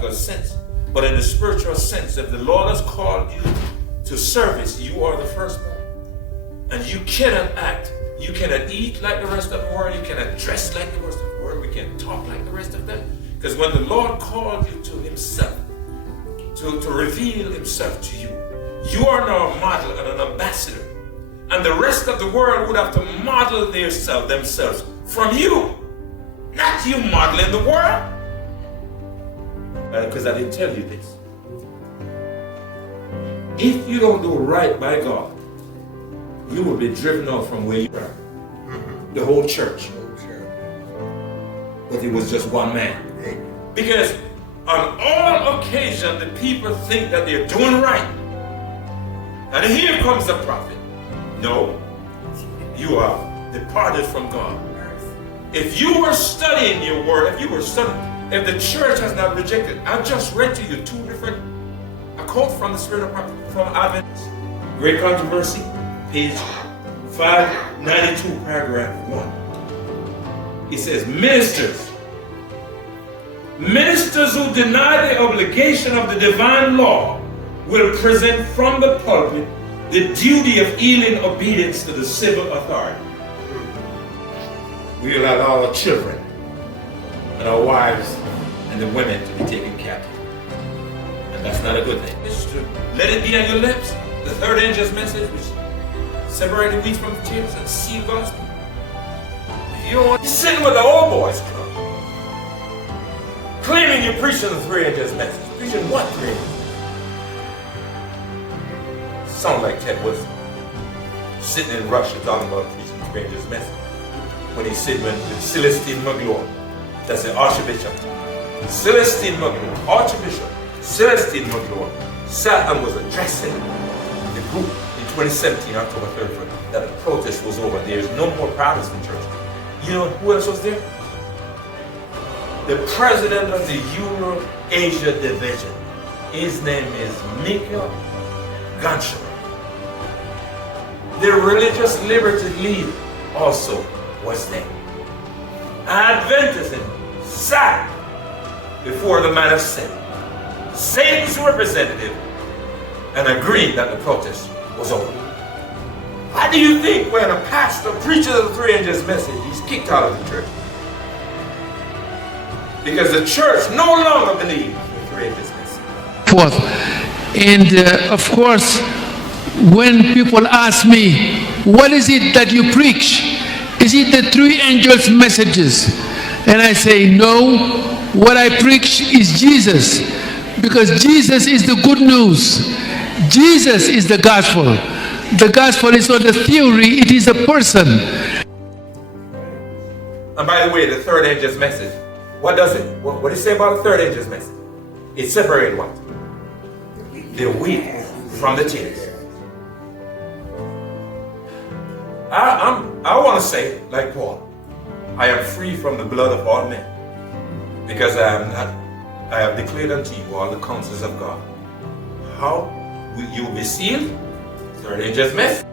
geographical sense, but in the spiritual sense. If the Lord has called you to service, you are the firstborn. And you cannot act. You cannot eat like the rest of the world. You cannot dress like the rest of the world. We can't talk like the rest of them. Because when the Lord called you to himself, to reveal himself to you, you are now a model and an ambassador. And the rest of the world would have to model themselves from you. Not you modeling the world. Because I didn't tell you this. If you don't do right by God, you will be driven out from where you are. The whole church. But it was just one man. Because on all occasions, the people think that they're doing right. And here comes the prophet. No, you are departed from God. If you were studying your word, if the church has not rejected, I just read to you a quote from the Spirit of Prophet from Adventist. Great Controversy, page 592, paragraph 1. It says, Ministers who deny the obligation of the divine law will present from the pulpit the duty of yielding obedience to the civil authority. We will allow our children and our wives and the women to be taken captive. And that's not a good thing. It's true. Let it be on your lips. The third angel's message, which separated wheat from the tares and seed gospel. If you don't want to sit with the old boys club, claiming you're preaching the three angels message. Preaching what three angels? Sound like Ted Wilson sitting in Russia talking about preaching the three angels message. When he's sitting with Celestine Magloire, that's the Archbishop. Celestine Magloire, Archbishop Celestine Magloire, sat and was addressing the group in 2017, October 31st, that the protest was over. There is no more Protestant church. You know who else was there? The president of the Euro-Asia division. His name is Meek. The religious liberty leader also was there. Adventism sat before the man of sin, Satan's representative, and agreed that the protest was over. How do you think when a pastor preaches the three angels message, he's kicked out of the church? Because the church no longer believes the three angels message. Fourth, and of course, when people ask me, what is it that you preach? Is it the three angels messages? And I say, no, what I preach is Jesus. Because Jesus is the good news. Jesus is the gospel. The gospel is not a theory, it is a person. And by the way, the third angel's message, what does it? What does it say about the third angel's message? It separates what? The wheat from the tares. I want to say, like Paul, I am free from the blood of all men, because I have declared unto you all the counsels of God. How will you be sealed? Third angel's message.